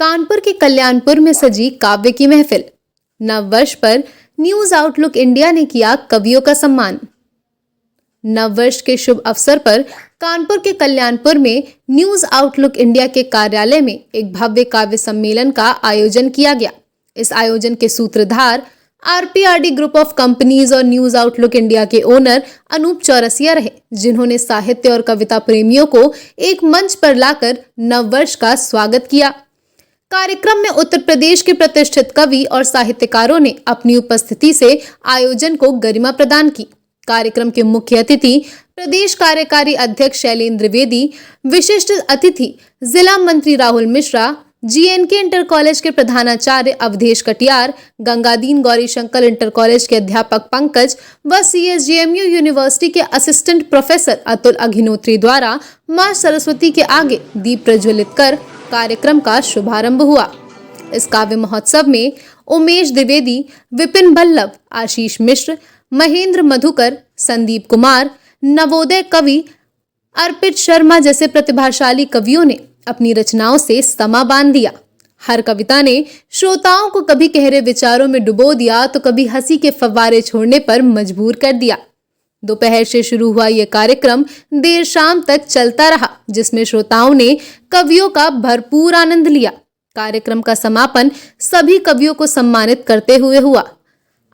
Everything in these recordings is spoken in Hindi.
कानपुर के कल्याणपुर में सजी काव्य की महफिल। नववर्ष पर न्यूज आउटलुक इंडिया ने किया कवियों का सम्मान। नववर्ष के शुभ अवसर पर कानपुर के कल्याणपुर में न्यूज आउटलुक इंडिया के कार्यालय में एक भव्य काव्य सम्मेलन का आयोजन किया गया। इस आयोजन के सूत्रधार आरपीआरडी ग्रुप ऑफ कंपनीज और न्यूज आउटलुक इंडिया के ओनर अनूप चौरसिया रहे, जिन्होंने साहित्य और कविता प्रेमियों को एक मंच पर लाकर नववर्ष का स्वागत किया। कार्यक्रम में उत्तर प्रदेश के प्रतिष्ठित कवि और साहित्यकारों ने अपनी उपस्थिति से आयोजन को गरिमा प्रदान की। कार्यक्रम के मुख्य अतिथि प्रदेश कार्यकारी अध्यक्ष शैलेंद्र द्विवेदी, विशिष्ट अतिथि जिला मंत्री Rahul Mishra, GNK inter college के प्रधानाचार्य अवधेश कटियार, गंगादीन गौरी शंकर इंटर कॉलेज के अध्यापक पंकज व सीएसजेएमयू यूनिवर्सिटी के असिस्टेंट प्रोफेसर अतुल अग्निहोत्री द्वारा मां सरस्वती के आगे दीप प्रज्वलित कर कार्यक्रम का शुभारंभ हुआ। इस काव्य महोत्सव में उमेश द्विवेदी, विपिन बल्लभ, आशीष मिश्र, महेंद्र मधुकर, संदीप कुमार, नवोदय कवि अर्पित शर्मा जैसे प्रतिभाशाली कवियों ने अपनी रचनाओं से समा बांध दिया। हर कविता ने श्रोताओं को कभी गहरे विचारों में डुबो दिया तो कभी हंसी के फव्वारे छोड़ने पर मजबूर कर दिया। दोपहर से शुरू हुआ यह कार्यक्रम देर शाम तक चलता रहा, जिसमें श्रोताओं ने कवियों का भरपूर आनंद लिया। कार्यक्रम का समापन सभी कवियों को सम्मानित करते हुए हुआ।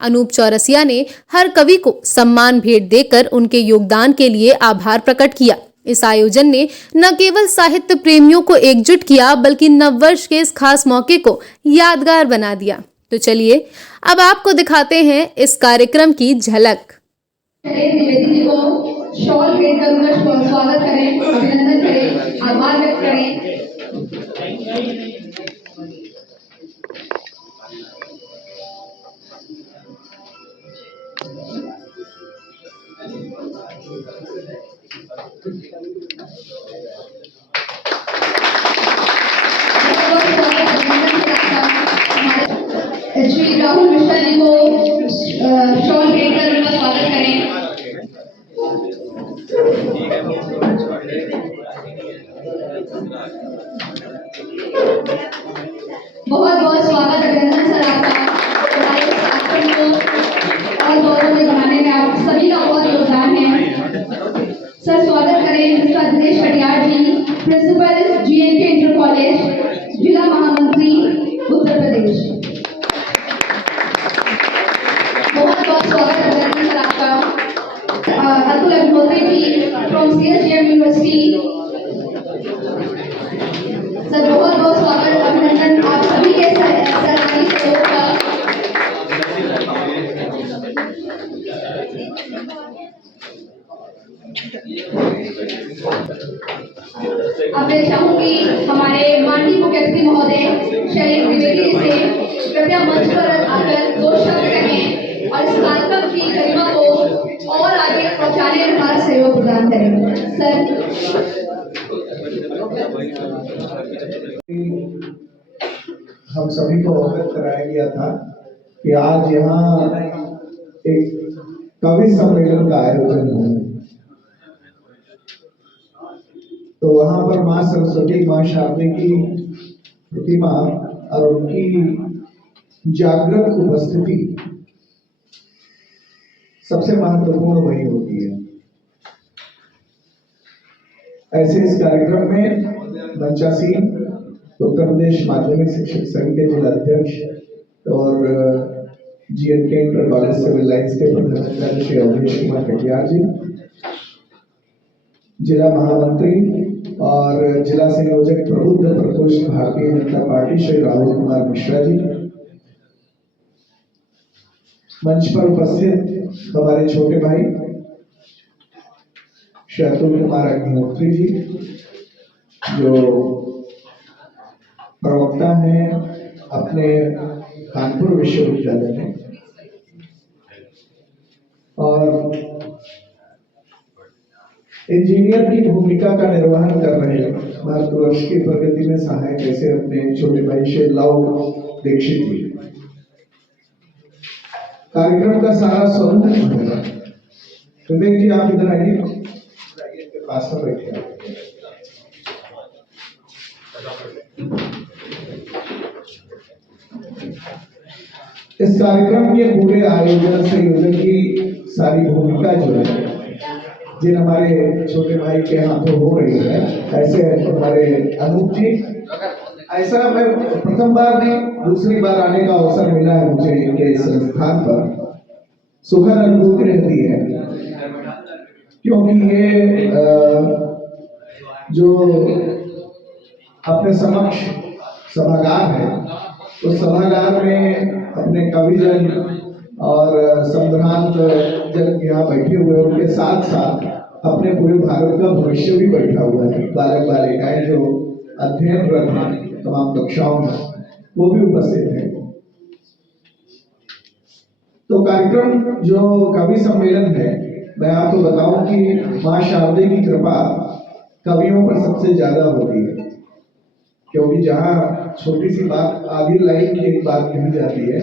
अनूप चौरसिया ने हर कवि को सम्मान भेंट देकर उनके योगदान के लिए आभार प्रकट किया। इस आयोजन ने न केवल साहित्य प्रेमियों को एकजुट किया, बल्कि नववर्ष के इस खास मौके को यादगार बना दिया। तो चलिए अब आपको दिखाते हैं इस कार्यक्रम की झलक। द्विवेदी जी को शॉल भेंट कर उनका स्वागत करें, अभिनंदन करें, आभार व्यक्त करें। श्री राहुल मिश्रा जी को शॉल भेंट कर उनका स्वागत करें। बहुत बहुत स्वागत, अभिनंदन सर आपका। हमारे इस कार्यक्रम को और गौरवमय बनाने में आप सभी का बहुत योगदान है। सर स्वागत करें मिस्टर अवधेश कटियार जी, प्रिंसिपल जीएनके इंटर कॉलेज, जिला महामंत्री उत्तर प्रदेश। बहुत बहुत स्वागत, अभिनंदन सर आपका। Atul Agnihotri ji from CSJM university, sir बहुत बहुत स्वागत, अभिनंदन आप सभी के सरकारी सहयोग का। अब मैं चाहूंगी हमारे माननीय मुख्य अतिथि महोदय शैलेंद्र द्विवेदी जी से कृपया मंच पर आकर दो शब्द कहें और इस कार्यक्रम की गरिमा को और आगे पहुंचाने में हमारा सहयोग प्रदान करें। सर हम सभी को अवगत कराया गया था कि आज यहाँ एक कवि सम्मेलन का आयोजन हुआ, तो वहां पर मां सरस्वती, मां शारदे की प्रतिमा और उनकी जागृत उपस्थिति सबसे महत्वपूर्ण वही होती है। ऐसे इस कार्यक्रम में मंचासीन उत्तर प्रदेश माध्यमिक शिक्षक संघ के जिला अध्यक्ष और GNK inter college civil lines के प्रधानाचार्य श्री अवधेश कुमार कटियार जी, जिला महामंत्री और जिला संयोजक प्रबुद्ध प्रकोष्ठ भारतीय जनता पार्टी श्री राहुल कुमार मिश्रा जी, मंच पर उपस्थित हमारे छोटे भाई श्री अतुल कुमार अग्निहोत्री जी, जो प्रवक्ता हैं अपने कानपुर विश्वविद्यालय में, और इंजीनियर की भूमिका का निर्वहन कर रहे भारतवर्ष की प्रगति में सहायक ऐसे अपने छोटे भाई श्री लव दीक्षित जी। कार्यक्रम का सारा स्वतंत्र होगा। विवेक जी आप इधर आइए, पास में बैठिए। इस कार्यक्रम के पूरे आयोजन संयोजन की सारी भूमिका जो है जिन हमारे छोटे भाई के हाथों हो रही है, ऐसे हमारे अनूप जी, ऐसा मैं प्रथम बार नहीं दूसरी बार आने का अवसर मिला है मुझे इनके संस्थान पर। सुखद अनुभूति रहती है क्योंकि ये जो अपने समक्ष सभागार है, उस सभागार में अपने कविजन और संभ्रांत जन यहाँ बैठे हुए, उनके साथ साथ अपने पूरे भारत का भविष्य भी बैठा हुआ है। बालक बालिकाएं जो अध्ययनरत हैं तमाम कक्षाओं में, वो भी उपस्थित हैं। तो कार्यक्रम जो कवि सम्मेलन है, मैं आपको बताऊं कि माँ शारदे की कृपा कवियों पर सबसे ज्यादा होती है, क्योंकि जहाँ छोटी सी बात, आधी लाइन की एक बात कही जाती है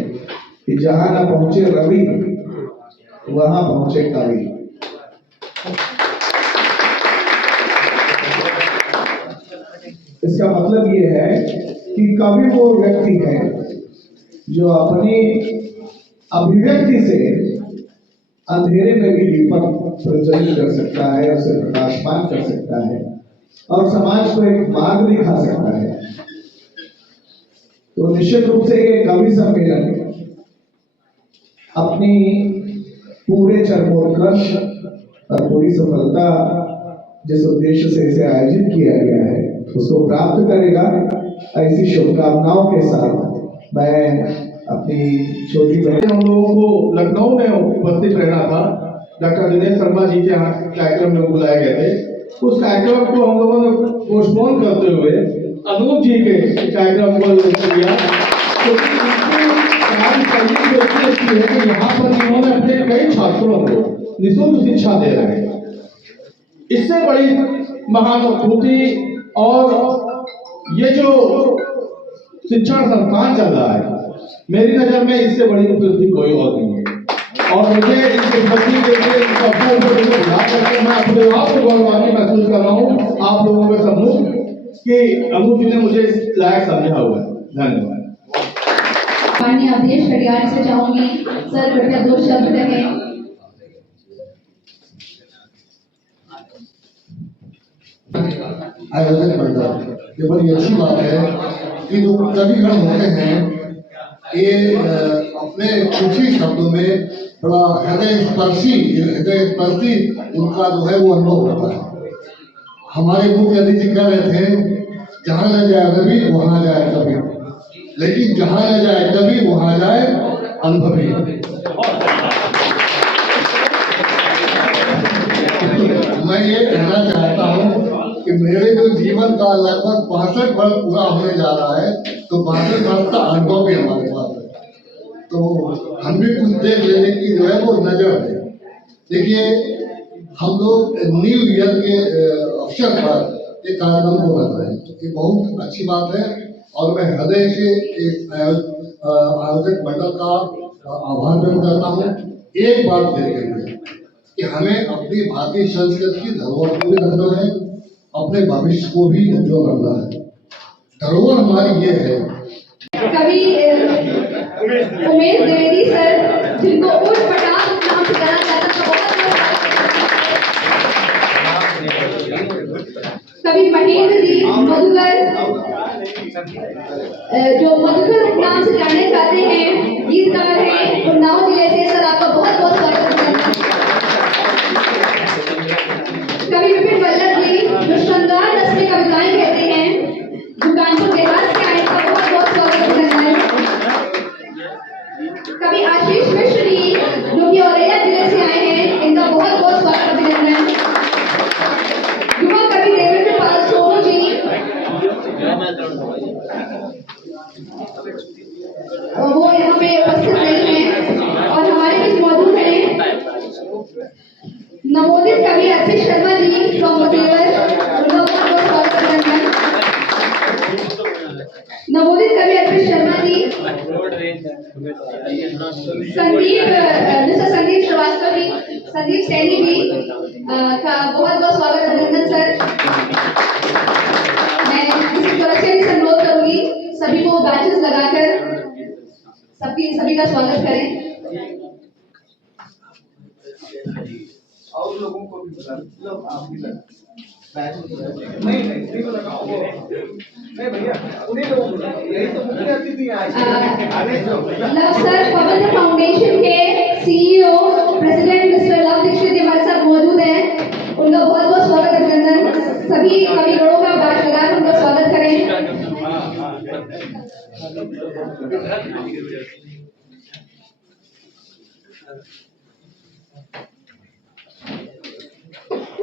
कि जहां ना पहुंचे रवि वहां पहुंचे कवि। इसका मतलब ये है कि कवि वो व्यक्ति है जो अपनी अभिव्यक्ति से अंधेरे में भी दीपक प्रज्वलित कर सकता है, उसे प्रकाशमान कर सकता है और समाज को एक मार्ग दिखा सकता है। तो निश्चित रूप से ये कवि सम्मेलन अपनी पूरे चरमोत्कर्ष और पूरी सफलता जिस उद्देश्य से इसे आयोजित किया गया है उसको प्राप्त करेगा। ऐसी शुभकामनाओं के साथ मैं अपनी छोटी बहन, हम लोगों को लखनऊ में उपस्थित रहना था। डॉक्टर दिनेश शर्मा जी के यहाँ कार्यक्रम में बुलाए गए थे। उस कार्यक्रम को हम लोगों ने पोस्टपोन करते हुए अनूप जी के कार्यक्रम को किया। कि यहाँ पर इन्होंने अपने कई छात्रों को निःशुल्क शिक्षा दे रहे हैं। इससे बड़ी महानुभूति और ये जो शिक्षण संस्थान चल रहा है, मेरी नजर में इससे बड़ी उपलब्धि कोई और नहीं है। और मुझे इस उपलब्धि के लिए मैं अपने आप को गौरवान्वित महसूस कर रहा हूँ आप लोगों के सम्मुख कि अनूप जी ने मुझे इस लायक समझा हुआ है। धन्यवाद। माननीय अवधेश कटियार से चाहूंगी, सर कृपया 2 शब्द कहें। आयोजन मंडल, ये बड़ी अच्छी बात है कि जो कविगण होते हैं ये अपने कुछ ही शब्दों में बड़ा हृदय स्पर्शी उनका जो है वो अनुभव होता है। हमारे मुख्य अतिथि कह रहे थे जहाँ न जाए रवि वहाँ जाए कवि, लेकिन जहाँ न जाए कवि वहाँ जाए अनुभवी। मैं ये कहना चाहता हूँ कि मेरे जो जीवन का लगभग 62 वर्ष पूरा होने जा रहा है, तो 62 वर्ष का अनुभव भी हमारे पास है, तो हम भी कुछ देख लेने की जो है वो नजर है। देखिए, हम लोग न्यू ईयर के अवसर पर एक कार्यक्रम को कर रहे हैं, ये बहुत अच्छी बात है और मैं हृदय से इस आयोजक मंडल का आभार व्यक्त करता हूँ। एक बात देखेंगे कि हमें अपनी भारतीय संस्कृति की धरोहर को भी रखना है, अपने भविष्य को भी उज्ज्वल करना है। धरोहर हमारी ये है। कवि उमेश द्विवेदी सर, जिनको ऊट पटाख नाम से जाना जाता है, कवि महेंद्र जी मधुकर, जो मधुकर नाम से जाने जाते हैं, गीतकार हैं उन्नाव जिले से। सर आपका बहुत बहुत स्वागत है। कवि विपिन वल्लभ जी, जो श्रृंगार रस में कविताएं कहते हैं, जो कानपुर देहात से आए, का बहुत बहुत स्वागत है। कवि आशीष मिश्र जी, जो कि औरैया जिले से आए हैं, इनका बहुत बहुत स्वागत अभिनंदन। युवा कवि देवेंद्र पाल सोनू जी, वो यहाँ पे उपस्थित नहीं है और हमारे बीच मौजूद हैं नवोदित कवि अर्पित शर्मा जी फ्रॉम मुतेवर, उनका बहुत बहुत स्वागत अभिनंदन। नवोदित कवि अर्पित शर्मा जी, संदीप श्रीवास्तव जी, संदीप सैनी जी का बहुत बहुत स्वागत अभिनंदन। सर मैं किसी सुरक्षा से अनुरोध करूंगी सभी को बैचेस लगाकर सबकी सभी का स्वागत करें। और लोगों को भी बुला लो, आप भी लगा नहीं नहीं तो लगाओ वो नहीं भैया उन्हीं लोगों को यही तो मुख्य अतिथि आज सर पवन फाउंडेशन के CEO president mister Luv Dikshit ji हमारे साथ मौजूद हैं। उनका बहुत बहुत स्वागत अभिनंदन। सभी कविगणों का बात लगाकर उनका स्वागत करें।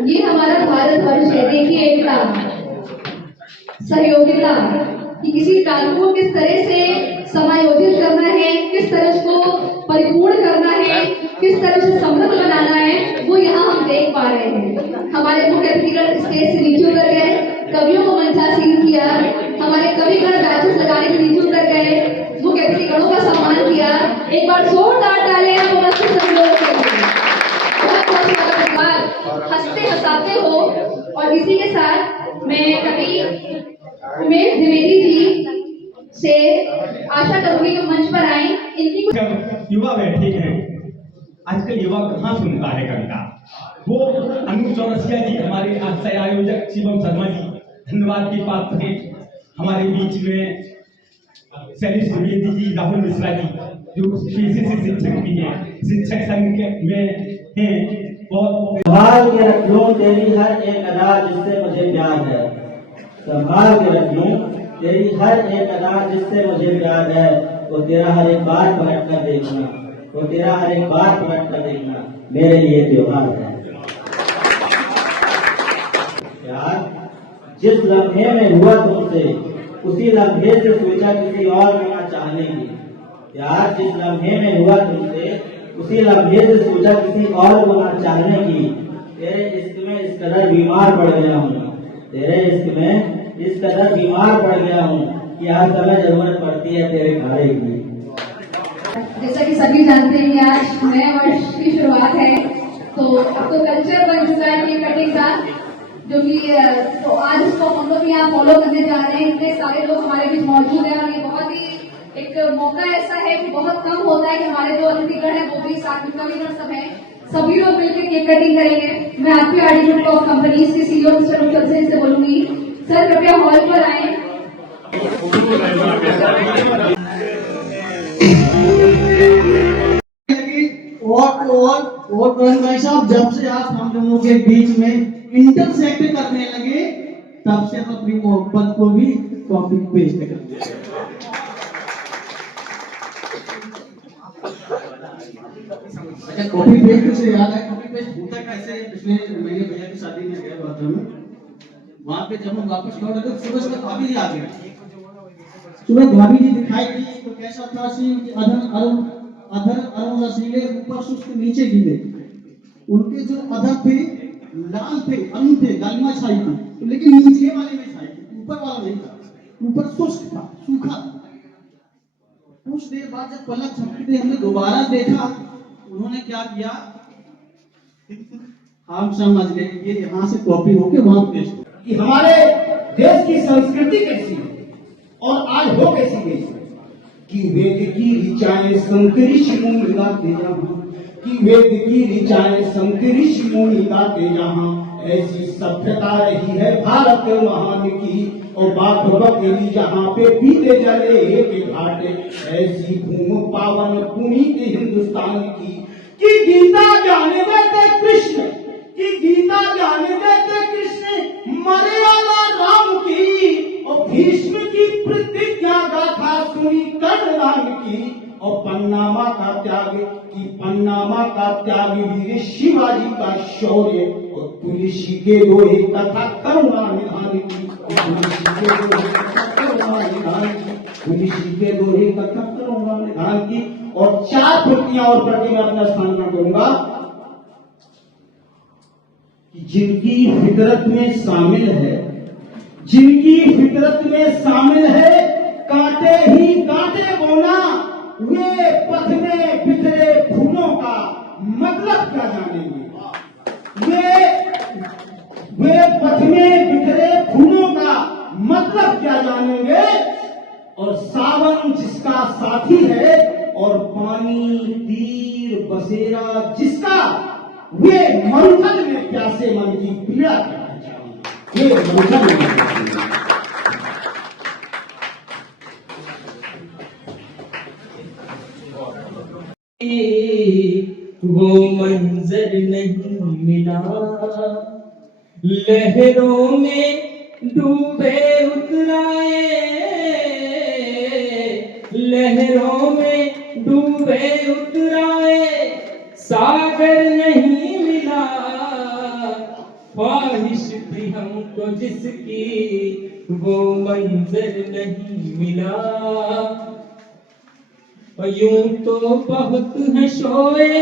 ये हमारा भारत वर्ष है। देखिए एकता, सहयोगिता, कि किसी कार्य को किस तरह से समायोजित करना है, किस तरह उसको परिपूर्ण करना है, किस तरह से समृद्ध बनाना है, वो यहाँ हम देख पा रहे हैं। हमारे मुख्य अतिथिगण स्टेज से नीचे उतर गए, कवियों को मंचासीन किया, हमारे कविगण बैचेस लगाने के नीचे उतर गए, मुख्य अतिथिगणों का सम्मान किया। एक बार जोरदार तालियां सभी लोगों के लिए। हंसते हंसाते हो। और इसी के साथ मैं कवि उमेश द्विवेदी जी से आशा करूंगी कि मंच पर आए। इनकी युवा बैठे हैं, आजकल युवा कहाँ सुनता है कविता। वो अनु चौरसिया जी हमारे सह आयोजक शिवम शर्मा जी धन्यवाद के पात्र थे। हमारे बीच में शैलेश द्विवेदी जी, राहुल मिश्रा जी जो पेशे से शिक्षक भी हैं, शिक्षक संघ में हैं। संभाल के रख लूं तेरी हर एक अदा जिससे मुझे प्यार है। संभाल के रख लूं तेरी हर एक अदा जिससे मुझे प्यार है। वो तेरा हर एक बार पलट कर देखना, वो तेरा हर एक बार पलट कर देखना मेरे लिए त्योहार है। प्यार जिस लम्हे में हुआ तुमसे उसी लम्हे से सोचा किसी और होना चाहने की। प्यार जिस लम्हे में हुआ तुमसे उसी लम्हे से सोचा किसी और को ना चाहने की। तेरे इश्क में इस कदर बीमार पड़ गया हूँ, तेरे इश्क में इस कदर बीमार पड़ गया हूँ कि हर समय जरूरत पड़ती है तेरे खाने की। जैसा कि सभी जानते हैं कि आज नए वर्ष की शुरुआत है, तो अब तो कल्चर बन चुका है केक कटिंग का, जो कि तो आज इसको हम लोग यहाँ फॉलो करने जा रहे हैं। इतने सारे लोग हमारे बीच मौजूद हैं और ये बहुत ही एक मौका ऐसा है कि बहुत कम होता है कि हमारे जो अतिथिगण है वो भी साथ में कविगण सब है, सभी लोग मिलकर केक कटिंग करेंगे। मैं आपके आईडी ग्रुप ऑफ कंपनीज के सीईओ मिस्टर उत्तम सिंह से बोलूंगी, सर कृपया हॉल पर आए। और भाई साहब, जब से आप हम दोनों के बीच में इंटरसेक्ट करने लगे तब से हम अपनी मोहब्बत को भी कॉपी पेस्ट कर दिया। अच्छा, कॉपी पेस्ट से याद है, कॉपी पेस्ट होता कैसे? पिछले महीने भैया की शादी में गया बात में, वहां पे जब हम वापस लौटे तो सुबह सुबह भाभी जी आ गई। सुबह भाभी जी दिखाई दी तो कैसा था सीन कि अधर अरुण रसीले ऊपर से उसके नीचे गिरे। उनके जो अधर थे लाल थे, अरुण थे, लालिमा छाई थी, लेकिन नीचे वाले में छाई थी, ऊपर वाला नहीं था। ऊपर शुष्क था, सूखा। कुछ देर बाद जब पलक झपकते हमने दोबारा देखा, उन्होंने क्या किया, हम समझ गए ये यहाँ से कॉपी होके वहां पेस्ट हो। कि हमारे देश की संस्कृति कैसी है और आज हो कैसी गई कि वेद की ऋचाएं संत ऋषि मुनि गाते जहाँ, कि वेद की ऋचाएं संत ऋषि मुनि गाते जहाँ, ऐसी सभ्यता रही है भारत महान की। और बात बकरी जहाँ पे पीते जले एक घाटे, ऐसी भूमि पावन पुनीत हिंदुस्तान की। कि गीता जाने देते कृष्ण, कि गीता जाने देते कृष्ण, मर्यादा राम की। और भीष्म की प्रतिज्ञा गाथा सुनी कर्णराम की। और पन्नामा का त्याग, कि पन्नामा का त्याग वीर शिवाजी का शौर्य। और तुलसी के दोहे कथा करुणा निधान की, तुलसी के दोहे कथा करुणा निधान की, तुलसी के दोहे कथा करुणा निधान की। और 4 प्रतियां और प्रति मैं अपना स्थान ग्रहण करूंगा कि जिनकी फितरत में शामिल है, जिनकी फितरत में शामिल है कांटे ही कांटे बोना, वे पथ में बिखरे फूलों का मतलब क्या जानेंगे। वे पथ में बिखरे फूलों का मतलब क्या जानेंगे। और सावन जिसका साथी है और पानी तीर बसेरा जिसका, वे मंथन में प्यासे मन की पीड़ा करना चाहिए। ये मंथन में वो मंजर नहीं मिला, लहरों में डूबे उतराए, लहरों में डूबे उतराए, सागर नहीं मिला, ख्वाहिश थी हमको जिसकी, वो मंजर नहीं मिला। यूं तो बहुत है शोए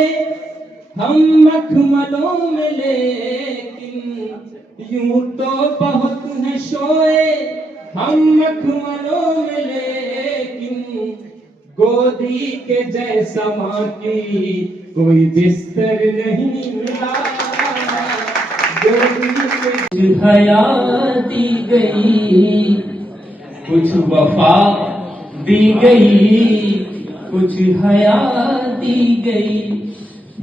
हम मखमलों में, लेकिन यूं तो बहुत है शोए हम मखमलों में, लेकिन गोदी के जैसा माँ की कोई बिस्तर नहीं मिला। गोदी के हया दी गई, कुछ वफा दी गई, कुछ हया दी गई,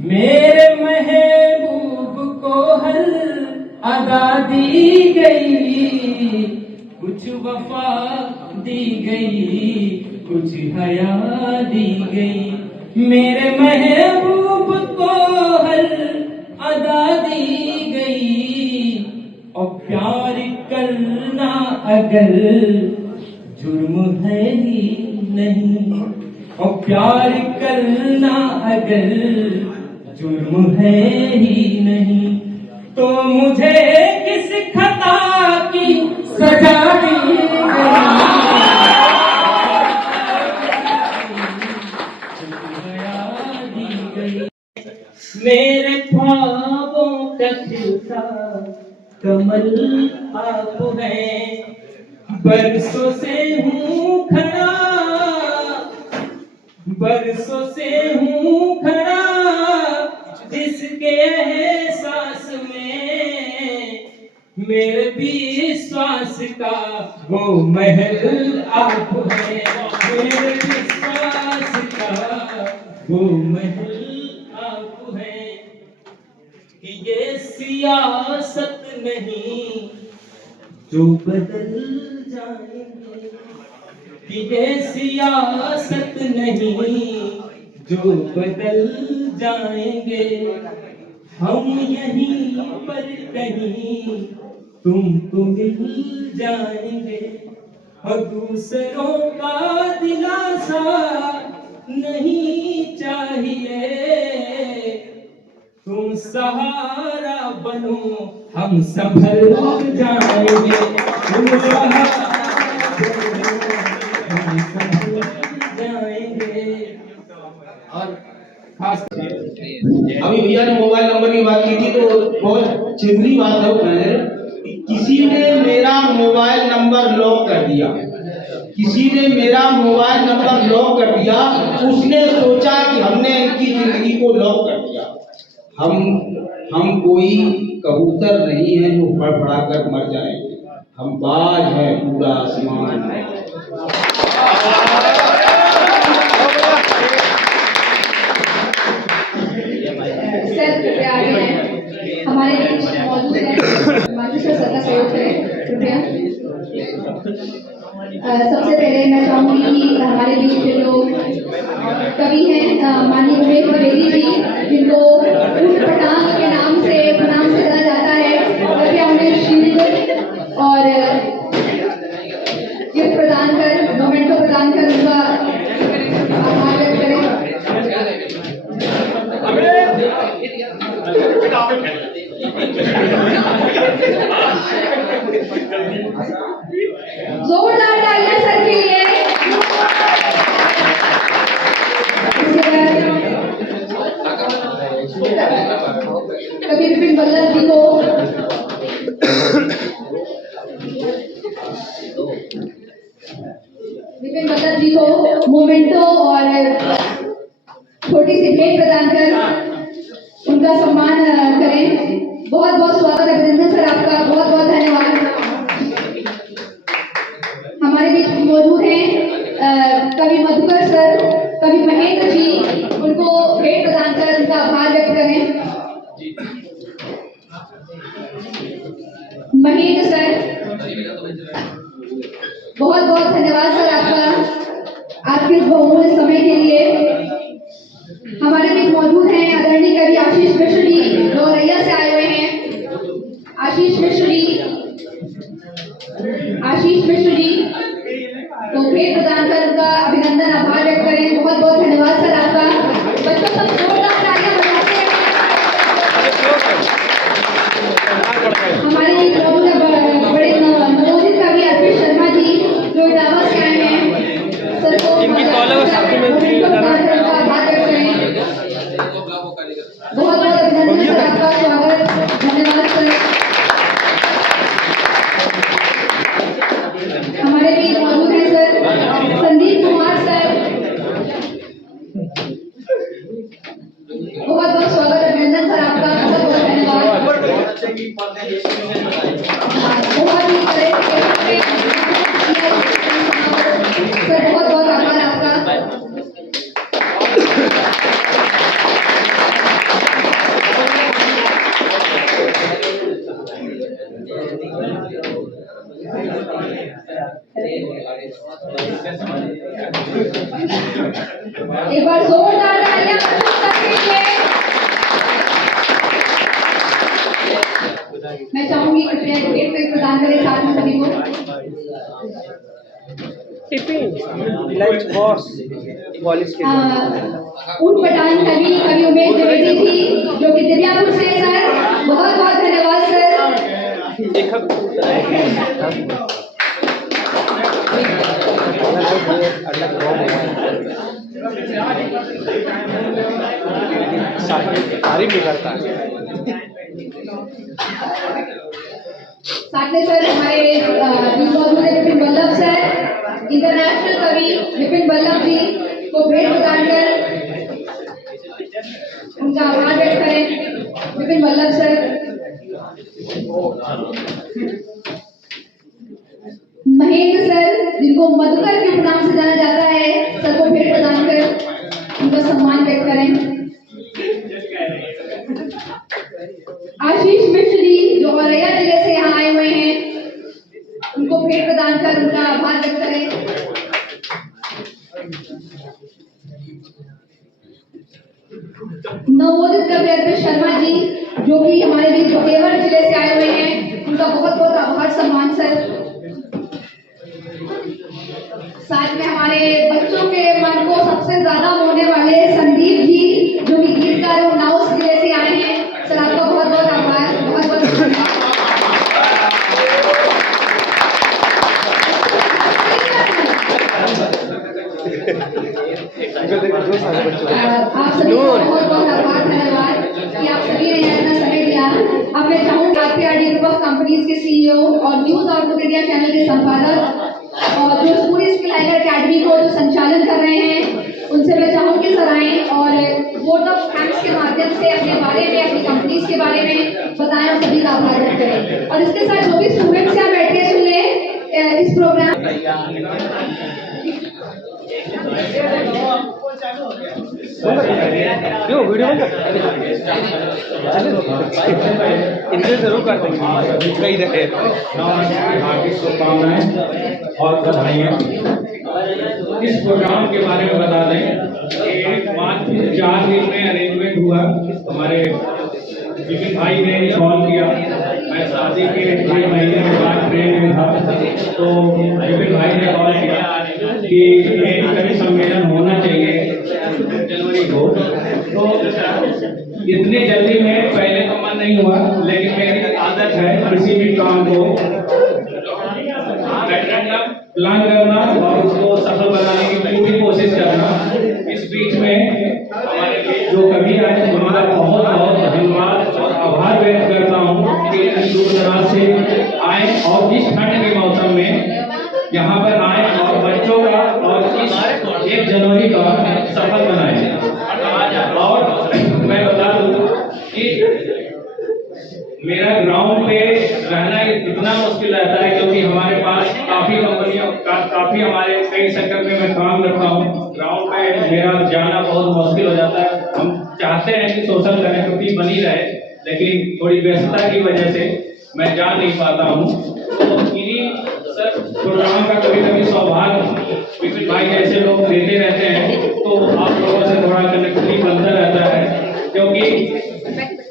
मेरे महबूब को हर अदा दी गई, कुछ वफा दी गई, कुछ हया दी गई, मेरे महबूब को हर अदा दी गई। और प्यार करना अगर जुर्म है ही नहीं, और प्यार करना अगर जुर्म है ही नहीं, तो मुझे किस खता की सजा दी गई। मेरे ख्वाबों का खिलता कमल आप हैं, बरसों से हूँ खड़ा, बरसों से हूँ खड़ा, जिसके एहसास में मेरे विश्वास का वो महल आप है, मेरे विश्वास का वो महल आप है। कि ये सियासत नहीं जो बदल जाएंगे, कि ये सियासत नहीं जो बदल जाएंगे, हम यहीं पर कहीं तुमको मिल जाएंगे। और दूसरों का दिलासा नहीं चाहिए, तुम सहारा बनो हम संभल जाएंगे, तुम सहारा और खास अभी भैया ने मोबाइल नंबर की बात की थी, तो बहुत जरूरी बात है वो कह रहे हैं कि किसी ने मेरा मोबाइल नंबर लॉक कर दिया, किसी ने मेरा मोबाइल नंबर लॉक कर दिया, उसने सोचा कि हमने इनकी जिंदगी को लॉक कर दिया। हम कोई कबूतर नहीं है जो फड़फड़ा कर मर जाएंगे, हम बाज हैं पूरा आसमान। सर कृपया आगे हैं, हमारे बीच मौजूद हैं, माननीय सर का सहयोग करें कृपया। सबसे पहले मैं चाहूंगी कि हमारे बीच के जो कवि हैं माननीय उमेश द्विवेदी जी, जिनको उर्फ पटांग के नाम से जाना जाता है, कृपया उन्हें शील्ड और गिफ्ट प्रदान कर, मोमेंटो प्रदान कर उनका आभार व्यक्त करें। जोरदार तालियां सर के लिए। कवि विपिन बल्लभ जी को मोमेंटो और छोटी सी भेंट प्रदान कर उनका सम्मान करें। बहुत बहुत स्वागत, अभिनंदन सर आपका, बहुत बहुत धन्यवाद। हमारे बीच मौजूद हैं कवि मधुकर सर, कवि महेंद्र जी उनको भेंट प्रदान कर उनका आभार व्यक्त करें। महेंद्र सर, बहुत बहुत धन्यवाद सर आपका, आपके इस बहुमूल्य समय के लिए। हमारे बीच मौजूद हैं आदरणीय कवि आशीष मिश्र जी, जो औरैया से आए हुए हैं। आशीष मिश्र जी को भेंट प्रदान कर उनका अभिनंदन आभार व्यक्त करें। बहुत बहुत धन्यवाद सर आपका। बच्चों सब जोरदार तालियां बजाते हैं। हमारे बीच मौजूद है बड़े नवोदित कवि अर्पित शर्मा जी, जो इटावा से आए हैं। सर को आभार व्यक्त करें। बहुत बहुत अभिनंदन सर आपका, स्वागत, धन्यवाद सर। हमारे बीच मौजूद हैं सर संदीप कुमार सर, बहुत बहुत स्वागत, अभिनंदन सर आपका, बहुत बहुत धन्यवाद। बहुत ही सर, बहुत बहुत आभार आपका। एक बार जोरदार तालियां मैं चाहूंगी कृपया गेट पे प्रदान करें साथ में सभी को। लंच बॉक्स उन पठान कवि उमेश द्विवेदी जी, जो कि दिव्यापुर से है सर, बहुत बहुत धन्यवाद सर। तारीफ भी करता है। साथ में सर हमारे मौजूद है विपिन बल्लभ सर, इंटरनेशनल कवि विपिन बल्लभ जी को भेंट प्रदान कर उनका आभार व्यक्त करें। विपिन बल्लभ सर, महेंद्र सर, जिनको मधुकर के उपनाम से जाना जाता है, सर को भेंट प्रदान कर उनका सम्मान व्यक्त करें। आशीष मिश्र जी, जो औरैया जिले से यहाँ आए हुए हैं, उनको भेंट प्रदान कर उनका आभार व्यक्त करें। नवोदित कवि अर्पित शर्मा जी, जो कि हमारे बीच देवर जिले से आए हुए हैं, उनका बहुत बहुत आभार सम्मान सर। साथ में हमारे बच्चों के मन को सबसे ज्यादा मोहने वाले संदीप जी, जो कि गीतकार उन्नाव जिले से आए हैं, सर आपका बहुत बहुत आभार, बहुत बहुत आप सभी को बहुत बहुत आभार, धन्यवाद कि आप सभी ने इतना समय दिया। अब मैं चाहूँगी आरपीआरडी ग्रुप ऑफ कंपनीज के सीईओ और न्यूज आउटलुक इंडिया चैनल के संपादक और जो पूरी स्किल हाइकर अकेडमी को जो संचालन कर रहे हैं, उनसे मैं चाहूँगी सर आए और वोट ऑफ थैंक्स के माध्यम से अपने बारे में, अपनी कंपनीज के बारे में बताएं और सभी का आभार व्यक्त करें। और इसके साथ जो भी स्टूडेंट्स यहाँ बैठे सुन ले इस प्रोग्राम। क्यों वीडियो इनसे जरूर कर देंगे कई रहे हार्दिक शुभकामनाएं और बधाइयाँ। इस प्रोग्राम के बारे में बता दें कि मात्र 4 दिन में अरेंजमेंट हुआ। हमारे विपिन भाई ने कॉल किया, मैं शादी के 1 महीने के बाद ट्रेन में था, तो विपिन भाई ने कॉल किया कि एक कवि सम्मेलन होना चाहिए जनवरी को। तो इतनी जल्दी में पहले तो मन नहीं हुआ, लेकिन मेरी आदत है किसी भी काम को प्लान करना और उसको सफल बनाने की पूरी कोशिश करना। इस बीच में हमारे जो कवि आए उनका बहुत बहुत धन्यवाद और आभार व्यक्त करता हूँ कि दूर दराज से आए और इस ठंड के मौसम में यहाँ पर आए और बच्चों का और इस 1 जनवरी का सफल बनाए। और मैं बता दूं कि मेरा ग्राउंड पे रहना इतना मुश्किल रहता है, क्योंकि हमारे पास काफी कंपनियों का काफी हमारे कई सेक्टर में मैं काम करता हूँ। ग्राउंड पे मेरा जाना बहुत मुश्किल हो जाता है। हम चाहते हैं कि सोशल कनेक्टिविटी बनी रहे, लेकिन थोड़ी व्यस्तता की वजह से मैं जा नहीं पाता हूँ। तो इन्हीं सर प्रोग्राम का कभी कभी सौभाग्य विपिन भाई जैसे लोग देते रहते हैं, तो आप लोगों से थोड़ा कनेक्टिविटी बनता रहता है। क्योंकि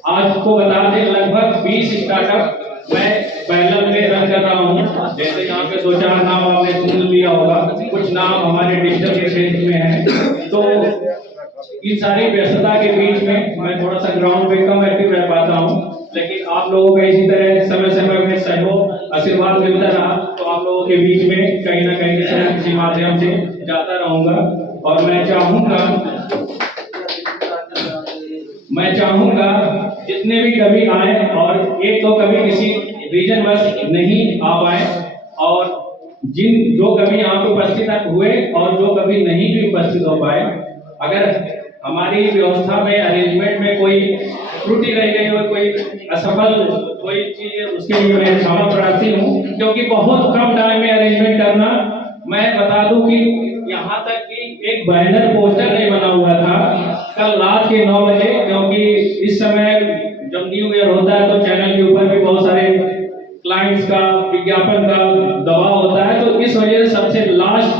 आज को बता दें, लगभग 20 स्टार्टअप मैं पैनल में रन कर रहा हूँ। जैसे यहाँ पे 2-4 नाम आपने सुन लिया होगा, कुछ नाम हमारे डिजिटल के क्षेत्र में है। तो इस सारी व्यस्तता के बीच में मैं थोड़ा सा ग्राउंड पे कम एक्टिव रह पाता हूँ, लेकिन आप लोगों का इसी तरह समय समय में सहयोग आशीर्वाद मिलता रहा, तो आप लोगों के बीच में कहीं ना कहीं किसी माध्यम से जाता रहूंगा। और मैं चाहूंगा जितने भी कभी आए, और एक तो कभी किसी रीजन बस नहीं आ पाए, और जो कभी यहाँ पे उपस्थित हुए और जो कभी नहीं भी उपस्थित हो पाए, अगर हमारी व्यवस्था में अरेंजमेंट में कोई त्रुटि रह गई हो, कोई असफल कोई चीज, उसके लिए मैं क्षमा प्रार्थी हूँ। क्योंकि बहुत कम टाइम में अरेंजमेंट करना, मैं बता दूं कि यहाँ तक कि एक बैनर पोस्टर नहीं बना हुआ था कल रात के 9 बजे। क्योंकि इस समय जब न्यू ईयर होता है तो चैनल के ऊपर भी बहुत सारे क्लाइंट्स का विज्ञापन का दबाव होता है, तो इस वजह से सबसे लास्ट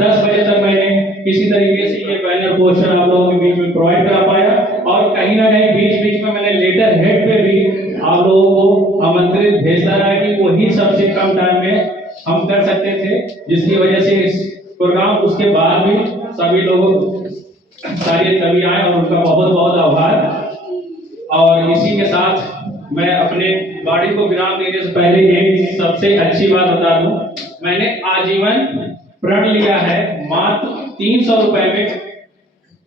10 बजे तक मैंने किसी तरीके से ये बैनर पोस्टर आप लोगों के बीच में प्रोवाइड करा पाया। और कहीं ना कहीं बीच में मैंने लेटर हेड पे भी आप लोगों को आमंत्रित भेजता रहा कि वही सबसे कम टाइम में हम कर सकते थे, जिसकी वजह से इस प्रोग्राम उसके बाद भी सभी लोगों सारे कवि आए, और उनका बहुत बहुत आभार। और इसी के साथ मैं अपने गाड़ी को विराम देने से पहले एक सबसे अच्छी बात बता दूं, मैंने आजीवन प्रण लिया है मात्र 300 रुपए में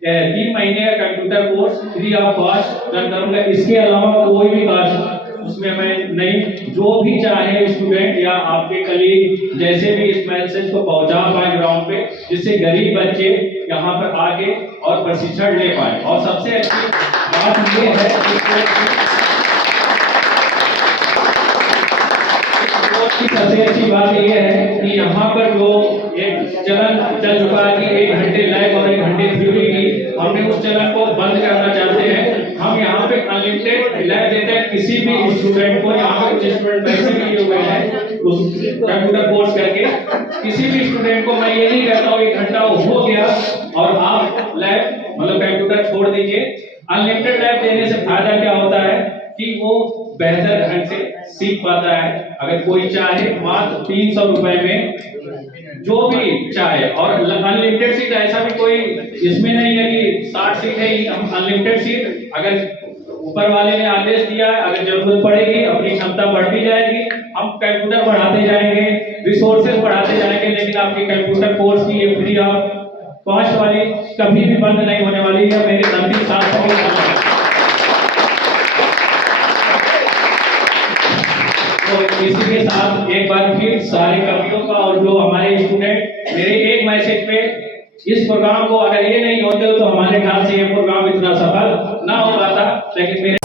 3 महीने का computer course free of cost run करूंगा। इसके अलावा कोई भी कॉस्ट उसमें मैं नहीं, जो भी चाहे स्टूडेंट या आपके कलीग जैसे भी इस मैसेज को पहुंचा पाए ग्राउंड पे, जिससे गरीब बच्चे यहाँ पर आके और प्रशिक्षण ले पाए। और सबसे अच्छी बात ये है सबसे अच्छी बात यह है कि यहाँ पर जो एक चलन चल चुका है कि 1 घंटे लाइव और 1 घंटे थ्योरी की, हमने उस चलन को बंद करना चाहते हैं। हम यहाँ पे अनलिमिटेड लाइव देते हैं किसी भी स्टूडेंट को। यहाँ पे कुछ स्टूडेंट पैसे भी लिए हुए हैं उस कंप्यूटर कोर्स करके, किसी भी स्टूडेंट को मैं ये नहीं कहता हूँ 1 घंटा हो गया और आप लाइव मतलब कंप्यूटर छोड़ दीजिए। अनलिमिटेड लाइव देने से फायदा क्या होता है कि वो बेहतर ढंग से सीख पाता है। अगर कोई चाहे मात्र 300 रुपए में जो भी चाहे, और अनलिमिटेड सीट ऐसा भी कोई इसमें नहीं है कि 60 सीट है, हम अनलिमिटेड सीट, अगर ऊपर वाले ने आदेश दिया है, अगर जरूरत पड़ेगी अपनी क्षमता बढ़ती जाएगी, हम कंप्यूटर बढ़ाते जाएंगे, रिसोर्सेज बढ़ाते जाएंगे, लेकिन आपके कंप्यूटर कोर्स की ये फ्री ऑफ कॉस्ट वाली कभी भी बंद नहीं होने वाली है। मेरे नजदीक साथ तो इसी के साथ एक बार फिर सारे कवियों का और जो हमारे स्टूडेंट, मेरे एक मैसेज पे, इस प्रोग्राम को अगर ये नहीं होते तो हमारे ख्याल से ये प्रोग्राम इतना सफल ना हो पाता। लेकिन मेरे